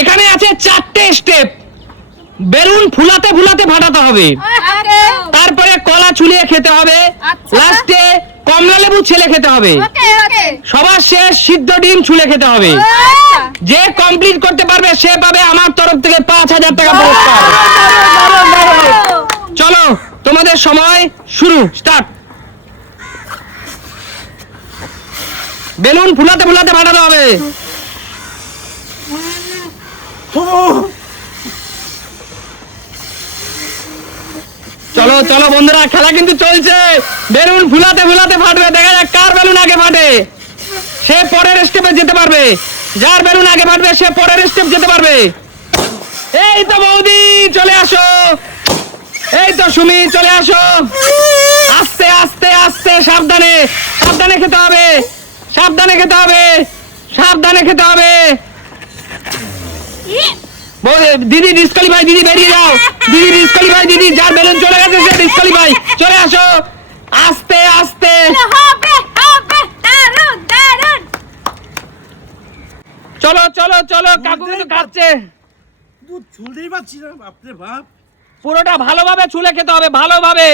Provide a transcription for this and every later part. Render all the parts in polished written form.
এখানে আছে 4টে step. Balloon ফুলাতে ফুলাতে ফাটাতে হবে, তারপরে কলা ছুলিয়ে খেতে হবে, লাস্টে কমলা লেবু ছেলে খেতে হবে, সবার শেষ সিদ্ধ ডিম ছুলে খেতে হবে। যে কমপ্লিট করতে পারবে সে পাবে আমার তরফ থেকে 5,000 টাকা পুরস্কার। চলো তোমাদের সময় শুরু, স্টার্ট। বেলুন ফুলাতে ফুলাতে ফাটাতে হবে। চলো চলো বন্ধুরা, খেলা কিন্তু চলছে। বেলুন ফুলাতে ফুলাতে ফাটবে, দেখা যাক কার বেলুন আগে ফাটে, সে পরের স্টেপে যেতে পারবে। যার বেলুন আগে ফাটবে সে পরের স্টেপ যেতে পারবে। এই তো বৌদি চলে আসো, এই তো সুমি চলে আসো। আস্তে আস্তে আস্তে, সাবধানে সাবধানে খেতে হবে, সাবধানে খেতে হবে, সাবধানে খেতে হবে। দিদি ডিসকালিফাই, দিদি বেরিয়ে যাও, দিদি ডিসকালিফাই, দিদি যার বেলুন চলে গেছে সে ডিসকালিফাই। চলে আসো আস্তে আস্তে। চলো চলো চলো, কাকু কিন্তু খাচ্ছে। ছুলতেই পারছি না, বাপরে বাপ। পুরোটা ভালোভাবে ছুলে খেতে হবে, ভালোভাবে।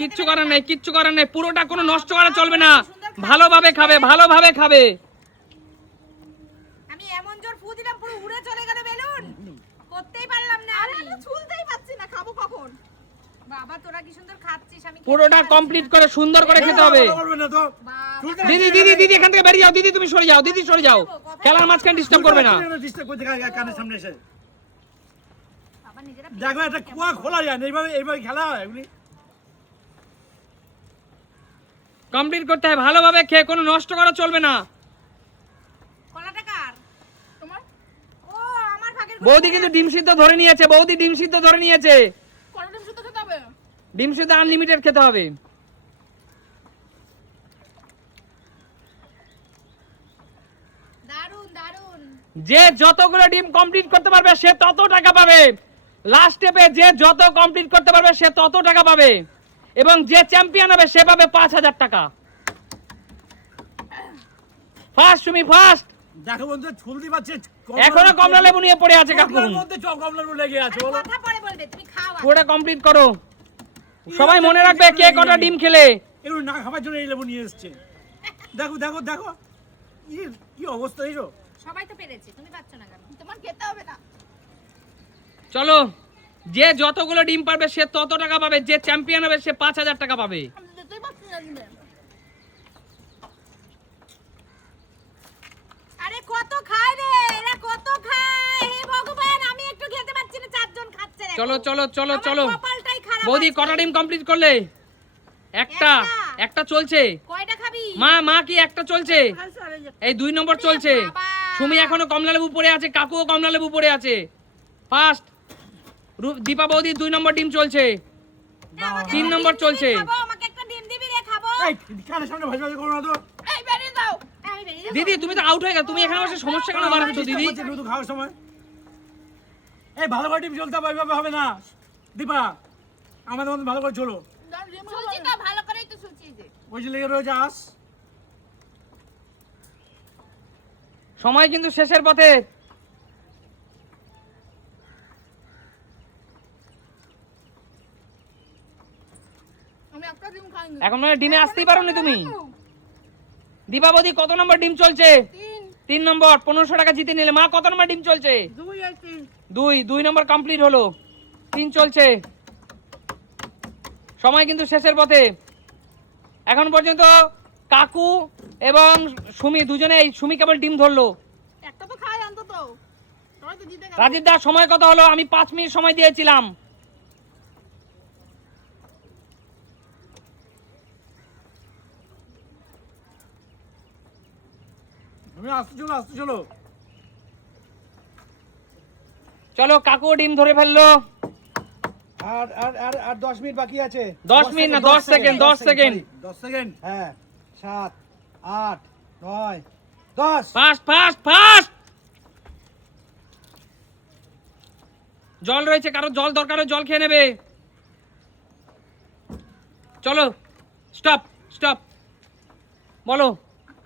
কিচ্ছু করার নেই, কিচ্ছু করার নেই, পুরোটা কোনো নষ্ট করা চলবে না। ভালোভাবে খাবে, ভালোভাবে খাবে। আমি এমন জোর ফু দিলাম পুরো উড়ে চলে গেল বেলুন, করতেই পারলাম না। আমি ছুলতেই পাচ্ছি না, খাবো কখন? বাবা তোরা কি সুন্দর খাচ্ছিস, আমি পুরোটা কমপ্লিট করে সুন্দর করে খেতে হবে। দিদি দিদি দিদি এখান থেকে বেরিয়ে যাও, দিদি তুমি সরে যাও, দিদি সরে যাও, খেলার মাঝখানে ডিস্টার্ব করবে না। ডিস্টার্ব করতে কানের সামনে এসে বাবা নিজেরা দেখো, একটা কুয়া খোলা যায় না, এইভাবে খেলা হয় এগুলি। কমপ্লিট করতে হয় ভালোভাবে, খেয়ে কোনো নষ্ট করা চলবে না। কলাটা কার? তোমার? ও আমার ভাগের। বৌদি কিন্তু ডিম সিদ্ধ ধরে নিয়েছে, বৌদি ডিম সিদ্ধ ধরে নিয়েছে। কলা ডিম শুদ্ধ খেতে হবে? ডিম সিদ্ধ আনলিমিটেড খেতে হবে। দারুন দারুন। যে যতগুলো ডিম কমপ্লিট করতে পারবে সে তত টাকা পাবে। লাস্ট স্টেপে যে যত কমপ্লিট করতে পারবে সে তত টাকা পাবে, এবং যে চ্যাম্পিয়ন হবে সে পাবে 5,000 টাকা। ফার্স্ট তুমি ফার্স্ট। দেখো বন্ধু, ছুলতে পারছে। এখনো কমলা লেবু নিয়ে পড়ে আছে কাকু। কমলার মধ্যে কমলা লেবু লেগে আছে, বলো। কথা পরে বলবে, তুমি খাও। পুরোটা কমপ্লিট করো। সবাই মনে রাখবে কে কটা ডিম খেলে। এগুলো না খাবার জন্য এই লেবু নিয়ে এসছে। দেখো দেখো দেখো, কি অবস্থা এইসব। সবাই তো পেরেছে, তুমি পাচ্ছ না কেন? তোমার খেতে হবে না। চলো, যে যতগুলো ডিম পারবে সে তত টাকা পাবে, যে চ্যাম্পিয়ন হবে সে 5,000 টাকা পাবে। আমি যেতেই পারছি না দিবে। আরে কত খায় রে, এরা কত খায়, হে ভগবান, আমি একটু খেতে পারছি না, চারজন খাচ্ছে রে। চলো চলো চলো আমার চলো। কপালটাই খারাপ বৌদি আজকে। কটা ডিম কমপ্লিট করলে? একটা। একটা চলছে। কয়টা খাবি? মা কি একটা চলছে? এই 2 নম্বর চলছে। বাবা। সুমি এখনো কমলা লেবু পড়ে আছে, কাকুও কমলা লেবু পড়ে আছে। ফার্স্ট দীপা বৌদি 2 নম্বর ডিম চলছে, 3 নম্বর চলছে। খাবো, আমাকে একটা ডিম দিবি রে, খাবো। এই কানের সামনে ভাষা ভাষা করো না তো। এই বেরিয়ে দাও। আমি বেরিয়ে যাবো। দিদি তুমি তো আউট হয়ে গেছো, তুমি এখানে বসে সমস্যা কেন বাড়াচ্ছ দিদি? শুধু খাওয়ার সময় এই ভালো করে ডিম চলতে হবে, এইভাবে হবে না। দীপা, আমাদের মধ্যে ভালো করে চলো। সুলছি তো, ভালো করেই তো সুলছি যে। ওই যে লেগে রয়েছে আস। সময় কিন্তু শেষের পথে। আমি একটা ডিম খাইনি। এখন মানে ডিমে আসতেই পারোনি তুমি। দীপা বৌদি কত নম্বর ডিম চলছে? 3 নম্বর। 1500 টাকা জিতে নিলে। মা কত নম্বর ডিম চলছে? 2 নম্বর কমপ্লিট হলো, 3 চলছে। সময় কিন্তু শেষের পথে। এখন পর্যন্ত কাকু এবং সুমি দুজনেই, সুমি কেবল ডিম ধরলো। একটা তো খাই অন্তত। সবাই তো জিতে গেল। রাজীব দা সময় কত হলো? আমি 5 মিনিট সময় দিয়েছিলাম। তুমি আসতে চলো, আসতে চলো। চলো, কাকু ডিম ধরে ফেললো। আর আর আর আর 10 মিনিট বাকি আছে। 10 মিনিট না, 10 সেকেন্ড, 10 সেকেন্ড। 10 সেকেন্ড। হ্যাঁ, 7 8 9 10। Fast fast fast. জল রয়েছে, কারো জল দরকার হয় জল খেয়ে নেবে। চলো, স্টপ স্টপ। বলো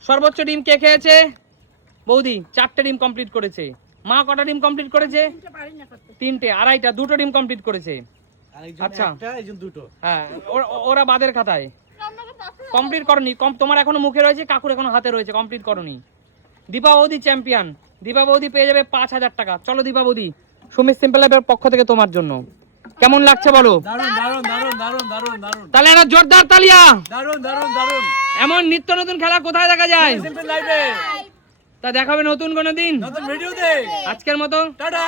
সর্বোচ্চ ডিম কে খেয়েছে? বৌদি 4টে ডিম কমপ্লিট করেছে। মা কটা ডিম কমপ্লিট করেছে? 3টে, আড়াইটা, 2টো ডিম কমপ্লিট করেছে। আচ্ছা একজন দুটো। হ্যাঁ ওরা বাদের খাতায় কমপ্লিট করনি। তোমার এখনো মুখে রয়েছে, কাকুর এখনো হাতে রয়েছে, কমপ্লিট করনি। দীপা বৌদি চ্যাম্পিয়ন। দীপা বৌদি পেয়ে যাবে 5000 টাকা। চলো দীপা বৌদি, সুমিত সিম্পল লাইফের পক্ষ থেকে তোমার জন্য কেমন লাগছে বলো? দারুন দারুন দারুন দারুন দারুন দারুন তাহলে একটা জোরদার তালিয়া। দারুন দারুন দারুন। এমন নিত্য নতুন খেলা কোথায় দেখা যায়? সিম্পল লাইফে তা দেখাবে নতুন কোনো দিন। নতুন ভিডিওতে। আজকের মতো টাটা।